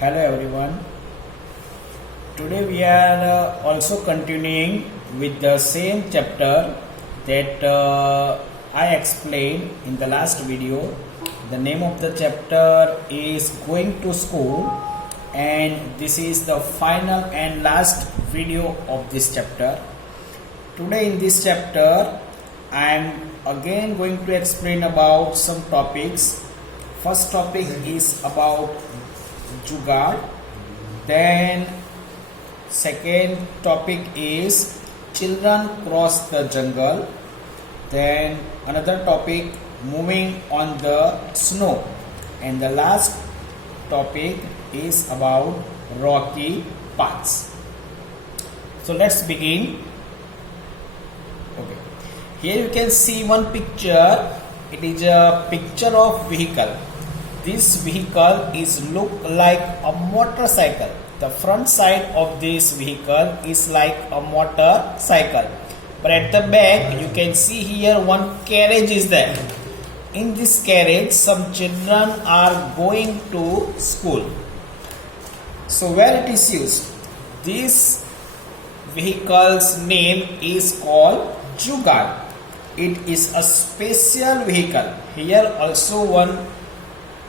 Hello everyone. Today we are also continuing with the same chapter that I explained in the last video. The name of the chapter is Going to School, and this is the final and last video of this chapter. Today in this chapter I am again going to explain about some topics. First topic is about Jugaad. Then second topic is children cross the jungle. Then another topic, moving on the snow. And the last topic is about rocky paths. So let's begin. Okay. Here you can see one picture. It is a picture of vehicle. This vehicle is look like a motorcycle. The front side of this vehicle is like a motorcycle. But at the back you can see here one carriage is there. In this carriage some children are going to school. So where it is used? This vehicle's name is called Jugaad. It is a special vehicle. Here also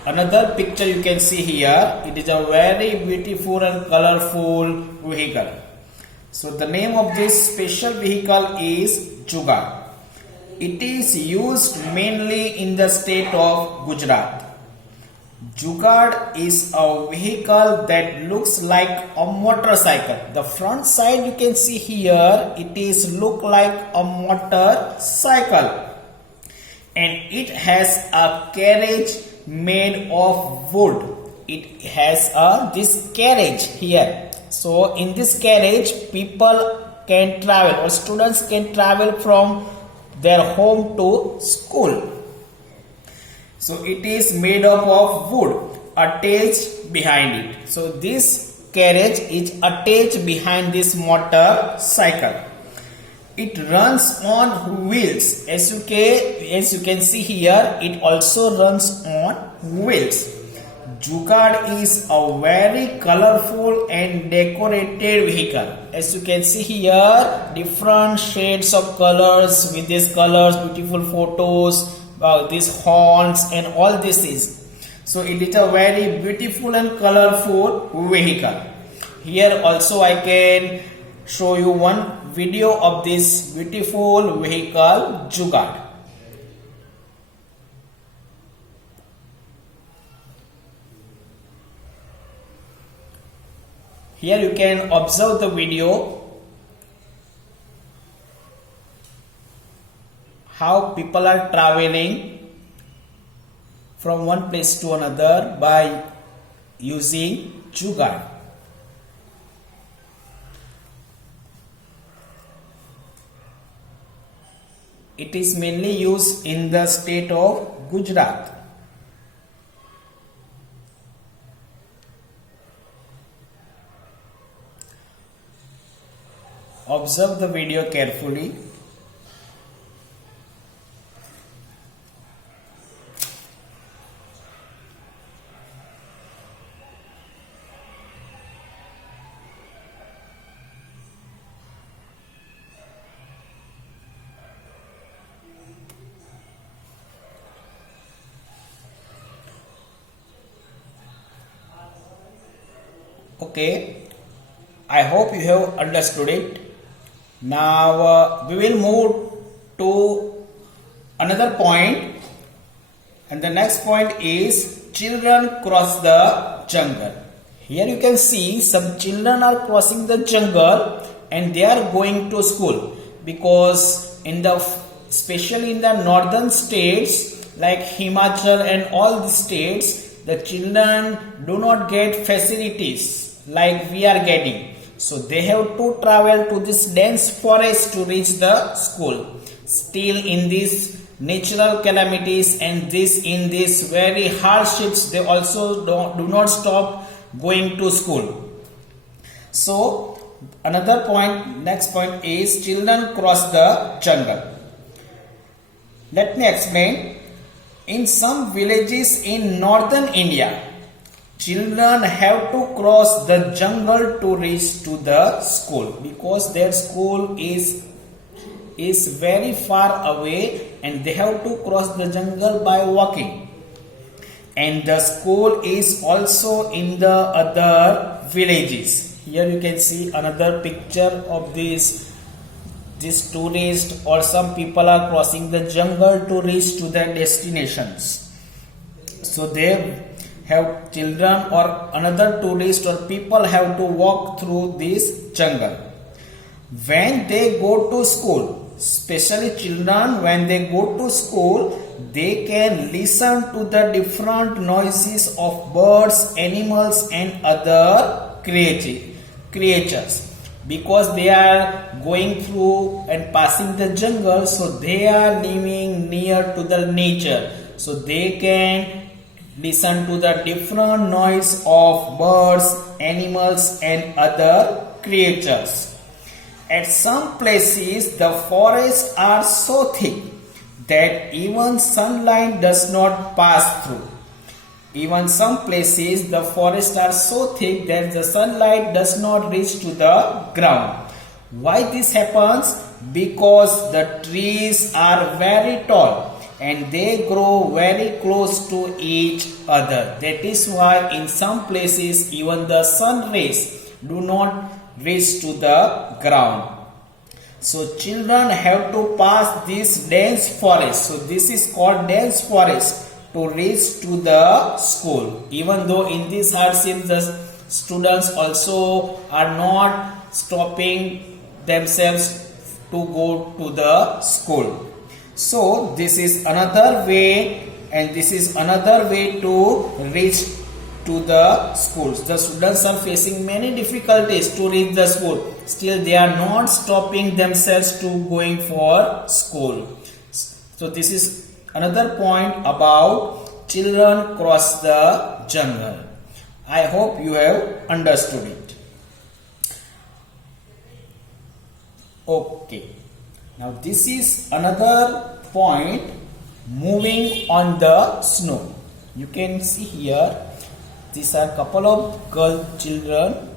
another picture you can see here. It is a very beautiful and colorful vehicle. So the name of this special vehicle is Jugaad. It is used mainly in the state of Gujarat. Jugaad is a vehicle that looks like a motorcycle. The front side you can see here, it is look like a motorcycle, and it has a carriage made of wood. It has this carriage here. So in this carriage people can travel, or students can travel from their home to school. So it is made up of wood attached behind it. So this carriage is attached behind this motorcycle. It runs on wheels. As you can see here, it also runs on wheels. Jugaad is a very colorful and decorated vehicle. As you can see here, different shades of colors. With these colors, beautiful photos, these horns and all this is. So it is a very beautiful and colorful vehicle. Here also I can show you one video of this beautiful vehicle Jugaad. Here you can observe the video how people are traveling from one place to another by using Jugaad. It is mainly used in the state of Gujarat. Observe the video carefully. Okay, I hope you have understood it. Now we will move to another point, and the next point is children cross the jungle. Here you can see some children are crossing the jungle and they are going to school, because especially in the northern states like Himachal and all the states, the children do not get facilities like we are getting. So they have to travel to this dense forest to reach the school. Still in these natural calamities and in these very hardships, they also do not stop going to school. So another point, next point is children cross the jungle. Let me explain. In some villages in northern India, children have to cross the jungle to reach to the school, because their school is very far away and they have to cross the jungle by walking. And the school is also in the other villages. Here you can see another picture of this tourist or some people are crossing the jungle to reach to their destinations. So they have children or another tourist or people have to walk through this jungle. When they go to school, especially children, when they go to school, they can listen to the different noises of birds, animals and other creatures. Because they are going through and passing the jungle, so they are living near to the nature. So they can listen to the different noise of birds, animals and other creatures. At some places the forests are so thick that even sunlight does not pass through. Even some places the forests are so thick that the sunlight does not reach to the ground. Why this happens? Because the trees are very tall and they grow very close to each other. That is why in some places even the sun rays do not reach to the ground. So children have to pass this dense forest. So this is called dense forest to reach to the school. Even though in this hardship the students also are not stopping themselves to go to the school. So this is another way, and this is another way to reach to the schools. The students are facing many difficulties to reach the school. Still they are not stopping themselves to going for school. So this is another point about children cross the jungle. I hope you have understood it. Okay. Now this is another point, moving on the snow. You can see here, these are couple of children.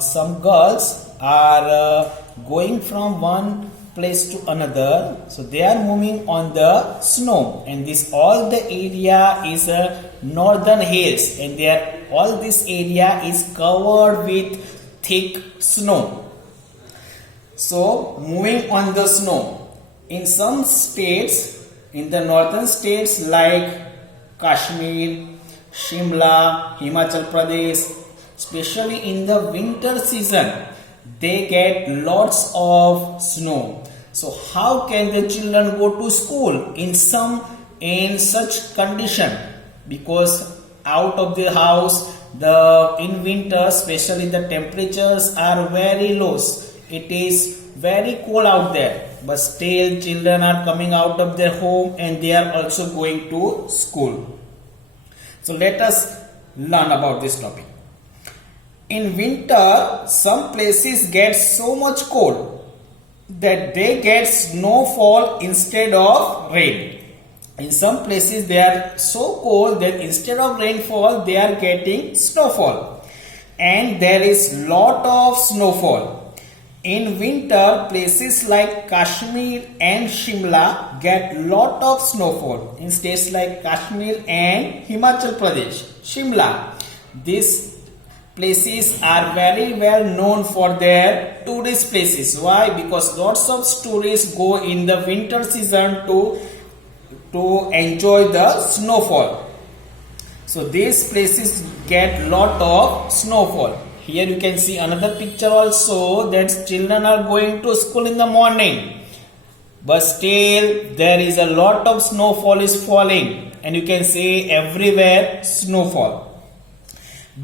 Some girls are going from one place to another, so they are moving on the snow, and this all the area is northern hills, and all this area is covered with thick snow. So moving on the snow, in some states, in the northern states like Kashmir, Shimla, Himachal Pradesh, especially in the winter season, they get lots of snow. So how can the children go to school in such condition? Because out of the house, in winter especially the temperatures are very low. It is very cold out there, but still children are coming out of their home and they are also going to school. So let us learn about this topic. In winter, some places get so much cold that they get snowfall instead of rain. In some places they are so cold that instead of rainfall they are getting snowfall, and there is lot of snowfall. In winter, places like Kashmir and Shimla get lot of snowfall. In states like Kashmir and Himachal Pradesh, Shimla, these places are very well known for their tourist places. Why? Because lots of tourists go in the winter season to enjoy the snowfall. So these places get lot of snowfall. Here you can see another picture also, that children are going to school in the morning, but still there is a lot of snowfall is falling, and you can see everywhere snowfall.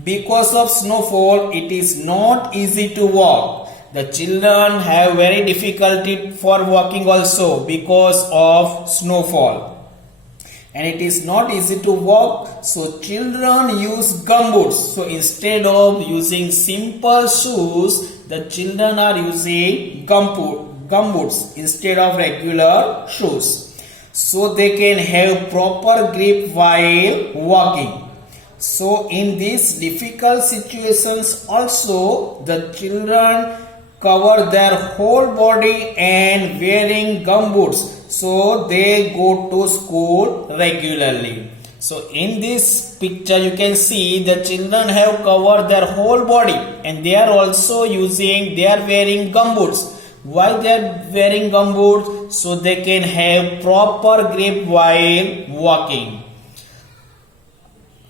Because of snowfall, it is not easy to walk. The children have very difficulty for walking also because of snowfall. And it is not easy to walk, so children use gumboots. So instead of using simple shoes, the children are using gumboots instead of regular shoes, so they can have proper grip while walking. So in these difficult situations also the children cover their whole body and wearing gumboots, so they go to school regularly. So in this picture you can see the children have covered their whole body and they are wearing gumboots. Why they are wearing gumboots? So they can have proper grip while walking.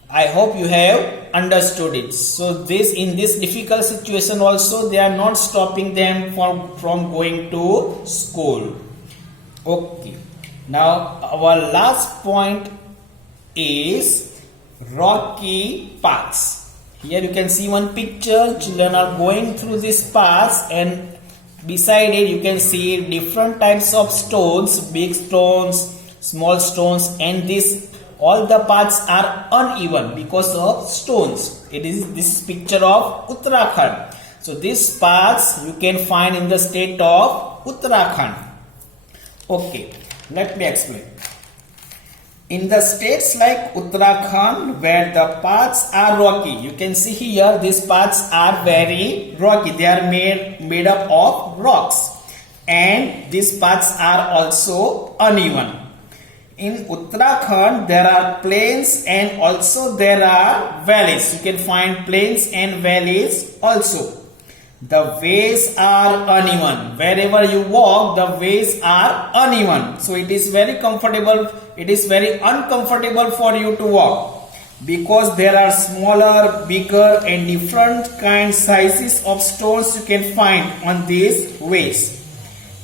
I hope you have understood it. So in this difficult situation also they are not stopping them from going to school. Okay. Now our last point is rocky paths. Here you can see one picture. Children are going through these paths and beside it you can see different types of stones, big stones, small stones, and all the paths are uneven because of stones. This is picture of Uttarakhand. So these paths you can find in the state of Uttarakhand. Okay, let me explain. In the states like Uttarakhand where the paths are rocky, you can see here these paths are very rocky. They are made up of rocks and these paths are also uneven. In Uttarakhand there are plains and also there are valleys. You can find plains and valleys also. The ways are uneven. Wherever you walk, the ways are uneven. So it is very uncomfortable for you to walk because there are smaller, bigger and different sizes of stones you can find on these ways.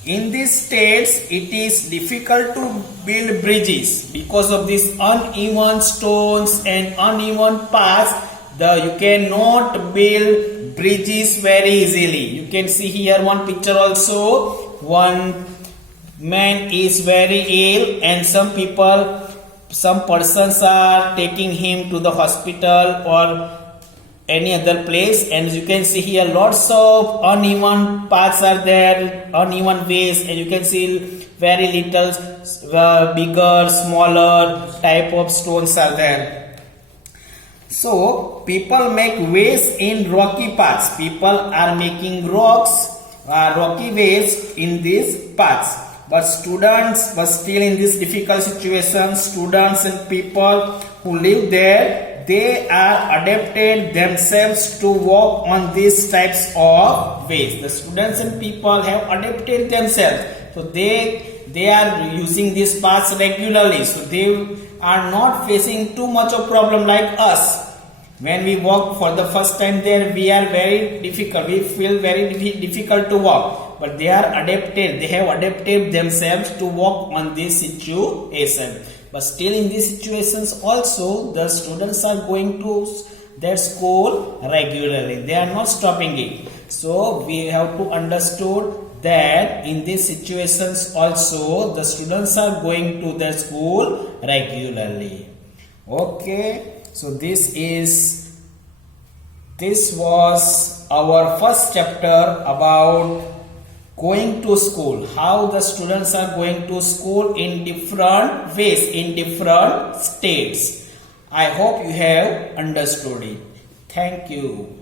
In these states, it is difficult to build bridges because of these uneven stones and uneven paths. You cannot build bridges very easily. You can see here one picture also. One man is very ill and some persons are taking him to the hospital or any other place, and you can see here lots of uneven paths are there, uneven ways, and you can see very little bigger, smaller type of stones are there. So people make ways in rocky paths. People are making rocky ways in these paths. But still in this difficult situation, students and people who live there, they are adapted themselves to walk on these types of ways. The students and people have adapted themselves. So they are using these paths regularly. So they are not facing too much of problem like us. When we walk for the first time there, we feel very difficult to walk. But they are adapted. They have adapted themselves to walk on this situation. But still in these situations also the students are going to their school regularly. They are not stopping it. So we have to understood that in these situations also the students are going to their school regularly. Okay. So this was our first chapter about going to school, how the students are going to school in different ways, in different states. I hope you have understood it. Thank you.